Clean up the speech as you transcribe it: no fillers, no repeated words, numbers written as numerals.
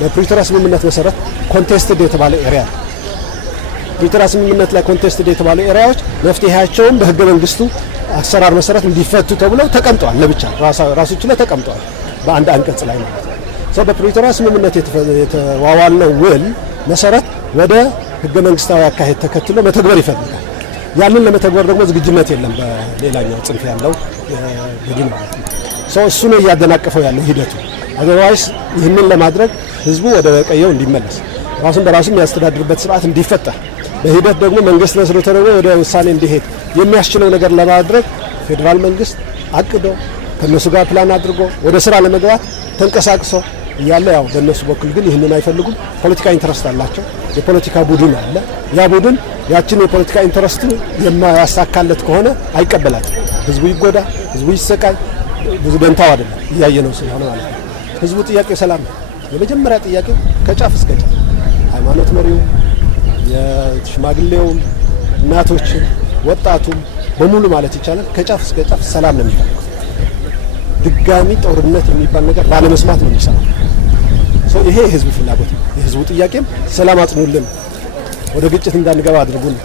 በፕሪቶሪያ ስምምነት መሰረት ኮንቴስትድ የተባለ ኤሪያ ፕሪቶሪያ ስምምነት ላይ ኮንቴስትድ የተባለ ኤሪያዎች መፍትሄያቸውን በህገ መንግስቱ አሰራር መሰረት እንዲፈቱ ተብለው ተቀምጠዋል። ለብቻ ራሶች ላይ ተቀምጠዋል በአንድ አንቀጽ ላይ ማለት ነው። ሰው በፕሪቶሪያ ስምምነት የተዋዋልነው ውል መሰረት ወደ ህገ መንግስታዊ አካሄድ ተከትሎ መተግበር ይፈልጋል። ያንን ለመተግበር ደግሞ ዝግጁነት የለም በሌላኛው ጽንፍ ያለው ቡድን ማለት ነው። ሰው እሱ ነው እያደናቀፈው ያለው ሂደቱ። አዘርዋይስ ይህንን ለማድረግ ህዝቡ ወደ ቀየው እንዲመለስ ራሱን በራሱ የሚያስተዳድርበት ስርዓት እንዲፈጠር በሂደት ደግሞ መንግስት መስርቶ ደግሞ ወደ ውሳኔ እንዲሄድ የሚያስችለው ነገር ለማድረግ ፌዴራል መንግስት አቅዶ ከነሱ ጋር ፕላን አድርጎ ወደ ስራ ለመግባት ተንቀሳቅሶ እያለ ያው በእነሱ በኩል ግን ይህንን አይፈልጉም። ፖለቲካ ኢንተረስት አላቸው። የፖለቲካ ቡድን አለ። ያ ቡድን ያችን የፖለቲካ ኢንተረስት የማያሳካለት ከሆነ አይቀበላትም። ህዝቡ ይጎዳ፣ ህዝቡ ይሰቃይ፣ ብዙ ደንታው አይደለም እያየ ነው ስለሆነ ማለት ነው። ህዝቡ ጥያቄው ሰላም ነው። የመጀመሪያ ጥያቄው ከጫፍ እስከ ጫፍ ሃይማኖት መሪው፣ የሽማግሌው፣ እናቶች፣ ወጣቱም በሙሉ ማለት ይቻላል ከጫፍ እስከ ጫፍ ሰላም ነው የሚፈልገው። ድጋሚ ጦርነት የሚባል ነገር ባለመስማት ነው የሚሰማው። ይሄ የህዝቡ ፍላጎት ነው። የህዝቡ ጥያቄም ሰላም አጽኑልን፣ ወደ ግጭት እንዳንገባ አድርጉን